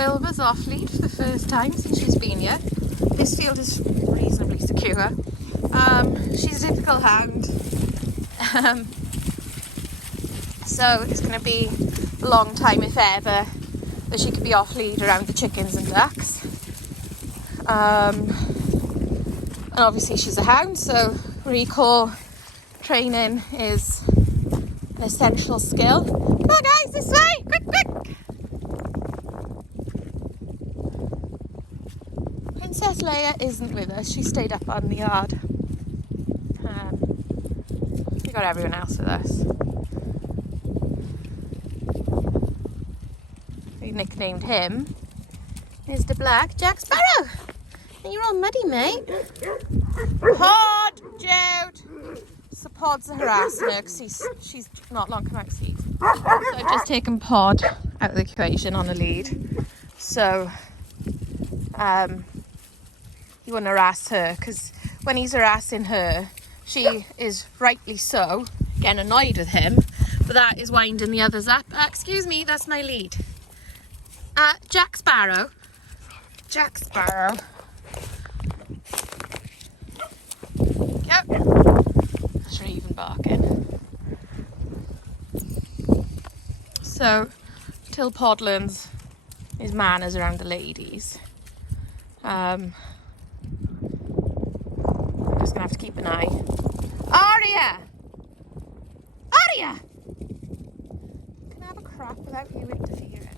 Wilbur's off lead for the first time since she's been here. This field is reasonably secure. She's a typical hound. So it's going to be a long time, if ever, that she could be off lead around the chickens and ducks. And obviously she's a hound, so recall training is an essential skill. Come on guys, this way! Quick, quick! Princess Leia isn't with us. She stayed up on the yard. We got everyone else with us. We nicknamed him Mr. Black Jack Sparrow. And you're all muddy, mate. Pod, Jude. So Pod's harassing her because she's not long come out of seat. So I've just taken Pod out of the equation on a lead. So he wouldn't harass her, because when he's harassing her, she is rightly so getting annoyed with him, but that is winding the others up. Excuse me, that's my lead. Jack Sparrow. Jack Sparrow. Yep. That's Raven barking. So, till Pod learns his manners around the ladies, I'm just gonna have to keep an eye. Aria! Aria! Can I have a crap without you interfering?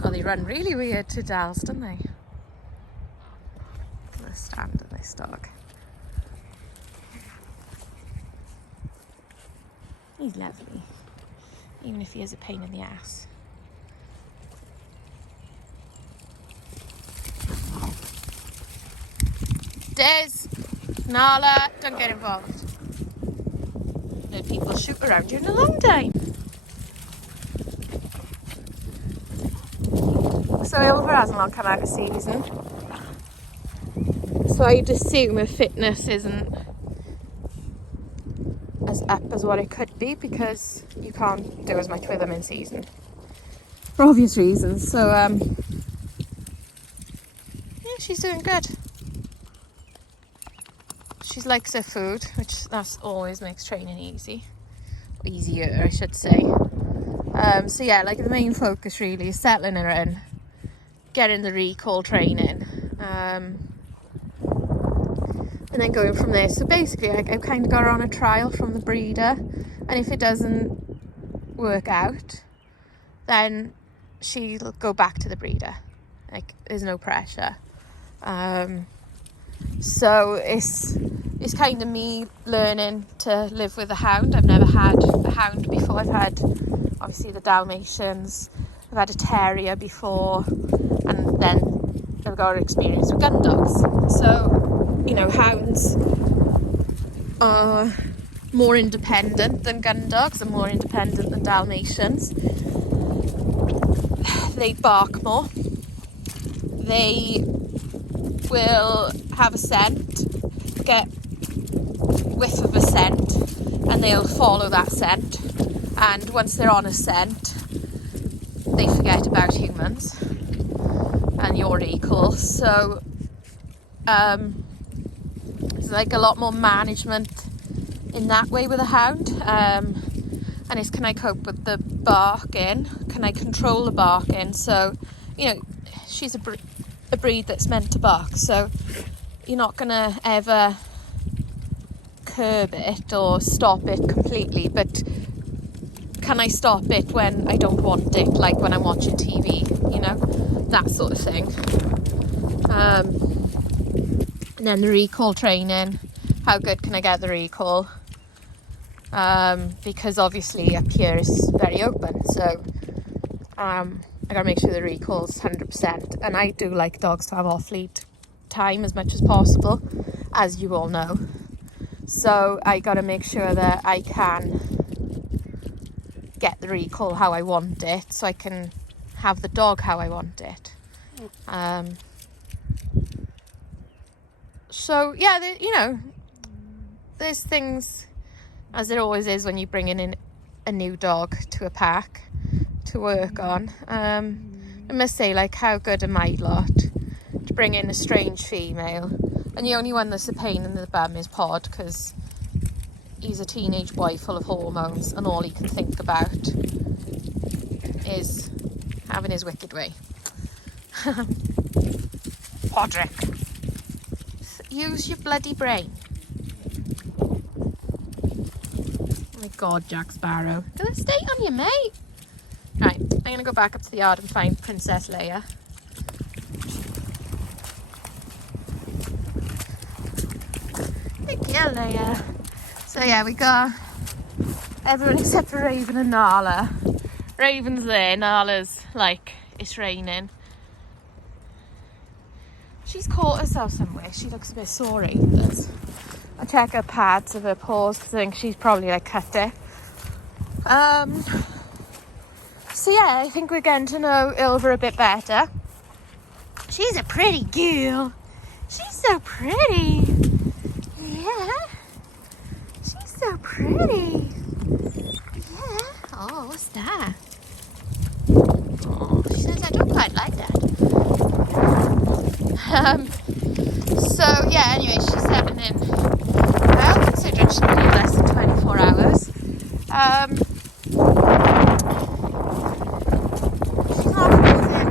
God, they run really weird to Dals, don't they? Look at the stand of this dog. He's lovely, even if he is a pain in the ass. Des, Nala, don't get involved. No people shoot around you in a long time. So Ilver hasn't long come out of season. So I'd assume her fitness isn't as up as what it could be, because you can't do as much with them in season. For obvious reasons. So yeah, she's doing good. She likes her food, which that's always makes training easy. Or easier, I should say. So yeah, like the main focus really is settling her in, getting the recall training, and then going from there. So basically I've kind of got her on a trial from the breeder, and if it doesn't work out, then she'll go back to the breeder. Like, there's no pressure. So it's kind of me learning to live with a hound. I've never had a hound before. I've had obviously the Dalmatians, I've had a terrier before, and then I've got experience with gun dogs. So, you know, hounds are more independent than gun dogs and more independent than Dalmatians. They bark more. They will have a scent, get whiff of a scent, and they'll follow that scent. And once they're on a scent, they forget about humans and your recall. So it's like a lot more management in that way with a hound. And it's, can I cope with the barking? Can I control the barking? So, you know, she's a breed that's meant to bark, so you're not gonna ever curb it or stop it completely, but can I stop it when I don't want it, like when I'm watching TV, you know, that sort of thing. And then the recall training, how good can I get the recall? Because obviously up here is very open, so I gotta make sure the recall's 100%. And I do like dogs to have off-lead time as much as possible, as you all know. So I gotta make sure that I can get the recall how I want it, so I can have the dog how I want it. So yeah, you know, there's things as it always is when you're bringing in a new dog to a pack to work on. I must say, like, how good am I lot to bring in a strange female, and the only one that's a pain in the bum is Pod, because he's a teenage boy full of hormones and all he can think about is having his wicked way. Podrick, use your bloody brain. Oh my God, Jack Sparrow, gonna stay on you, mate. Right, I'm gonna go back up to the yard and find Princess Leia. Thank you, Leia. So yeah, we got everyone except for Raven and Nala. Raven's there, Nala's like, it's raining. She's caught herself somewhere. She looks a bit sore. I check her pads of her paws because I think she's probably like cut it. So yeah, I think we're getting to know Ilva a bit better. She's a pretty girl. She's so pretty. Yeah. She's so pretty. Yeah. Oh, what's that? Oh, she says I don't quite like that. So yeah, anyway, she's having in, well, considering she's been here less than 24 hours. She's not causing any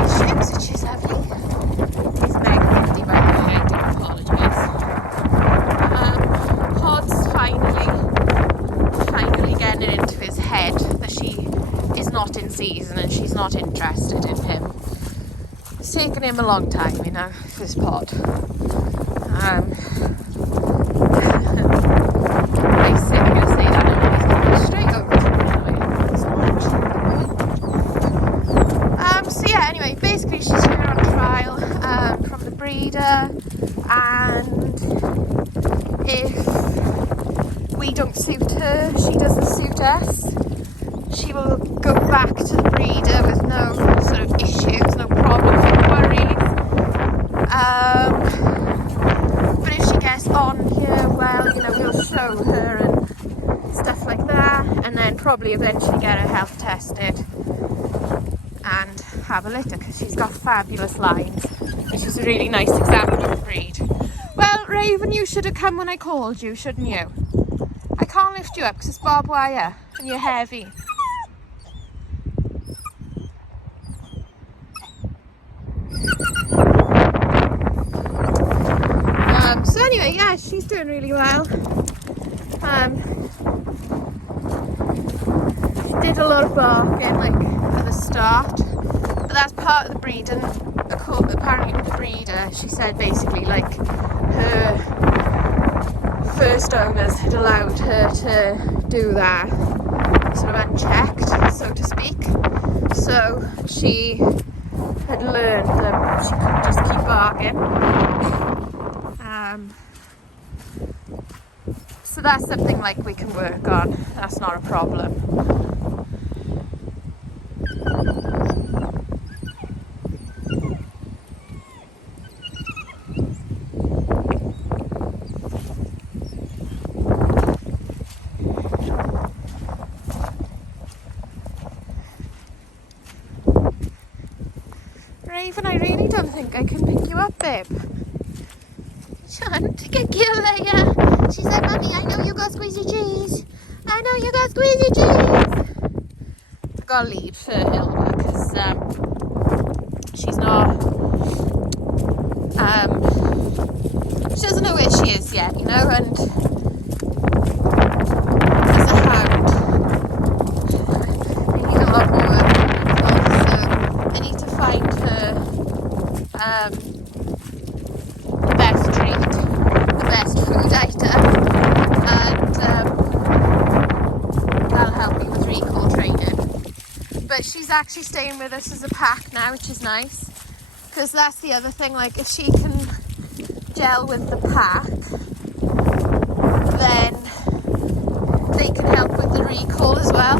issues, which is lovely. It's Meg 50, by the way, I do apologise. Pod's finally getting it into his head that she is not in season and she's not interested in him. It's taken him a long time, you know, this Pod. Basically, I'm going to say that and he's coming straight over to me. So yeah, anyway, basically she's here on trial from the breeder, and if we don't suit her, she doesn't suit us, she will go back to the breeder with no sort of issues, no problems, no worries. But if she gets on here, well, you know, we'll show her and stuff like that, and then probably eventually get her health tested and have a litter, because she's got fabulous lines and she's a really nice example of the breed. Well, Raven, you should have come when I called you, shouldn't you? I can't lift you up because it's barbed wire and you're heavy. So anyway, yeah, she's doing really well. She did a lot of barking, like, at the start, but that's part of the breed, and apparently with the breeder, she said basically, like, her first owners had allowed her to do that sort of unchecked, so to speak, so she had learned that she couldn't just keep barking. So that's something like we can work on. That's not a problem. Raven, I really don't think I can pick you up, babe. Shan't get killed Leia. She said, Mummy, I know you got squeezy cheese. I know you got squeezy cheese. I gotta leave for Ilva because she's not, she doesn't know where she is yet, you know, and as a hound, I need a lot more work, so I need to find her the best treat, the best food item, and that'll help me with recall training. But she's actually staying with us as a pack now, which is nice, because that's the other thing, like, if she can gel with the pack, then they can help with the recall as well.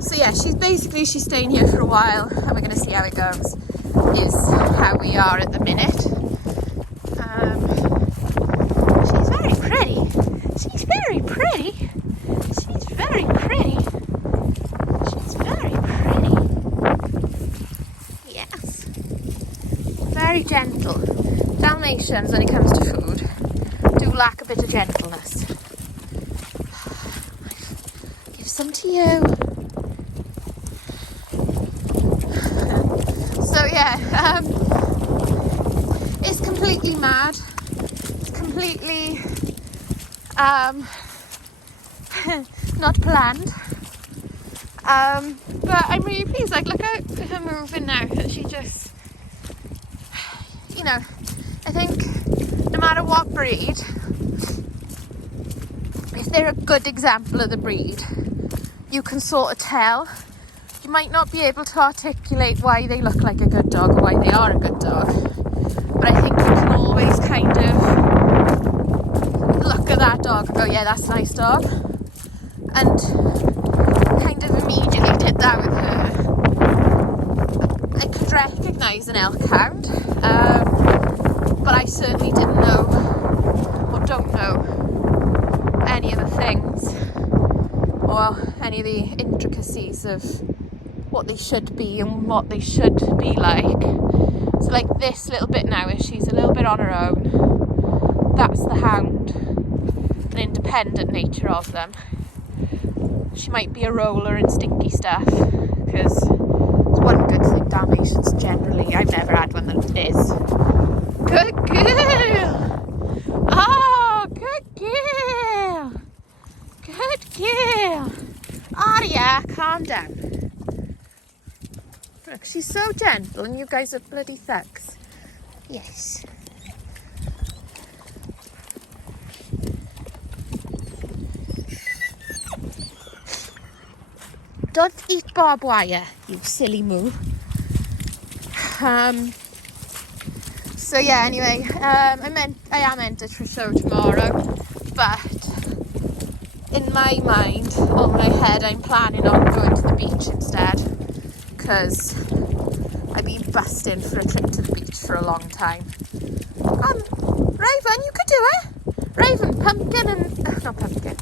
So yeah, she's staying here for a while, and we're going to see how it goes, is how we are at the minute. pretty. She's very pretty. She's very pretty. Yes. Very gentle. Dalmatians, when it comes to food, do lack a bit of gentleness. Give some to you. So yeah, it's completely mad. It's completely not planned. But I'm really pleased. Like, look at her moving now. She just, you know, I think no matter what breed, if they're a good example of the breed, you can sort of tell. You might not be able to articulate why they look like a good dog or why they are a good dog, but I think you can always kind of look at that dog and go, yeah, that's a nice dog. And kind of immediately did that with her. I could recognise an elkhound, but I certainly didn't know or don't know any of the things or any of the intricacies of what they should be and what they should be like. So like this little bit now, is she's a little bit on her own. That's the hound, an independent nature of them. She might be a roller and stinky stuff, because it's one good thing Dalmatians generally, I've never had one that is. Good girl! Oh, good girl! Good girl! Aria, calm down. Look, she's so gentle and you guys are bloody thugs. Yes. Don't eat barbed wire, you silly moo. So yeah, anyway, I am entered for a show tomorrow, but in my mind, on my head, I'm planning on going to the beach instead, because I've been busting for a trip to the beach for a long time. Raven, you could do it. Raven, Pumpkin and... not Pumpkin.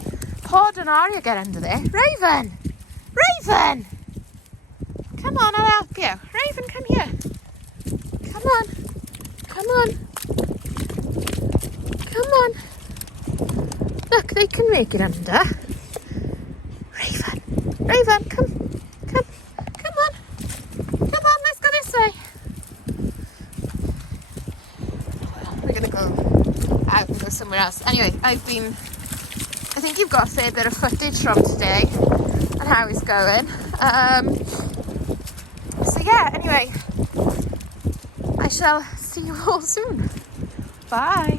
Pod and Aria get under there. Raven! Raven! Come on, I'll help you. Raven, come here. Come on. Come on. Come on. Look, they can make it under. Raven. Raven, come. Come. Come on. Come on, let's go this way. Well, we're going to go out and go somewhere else. Anyway, I think you've got a fair bit of footage from today and how it's going. So yeah, anyway, I shall see you all soon. Bye.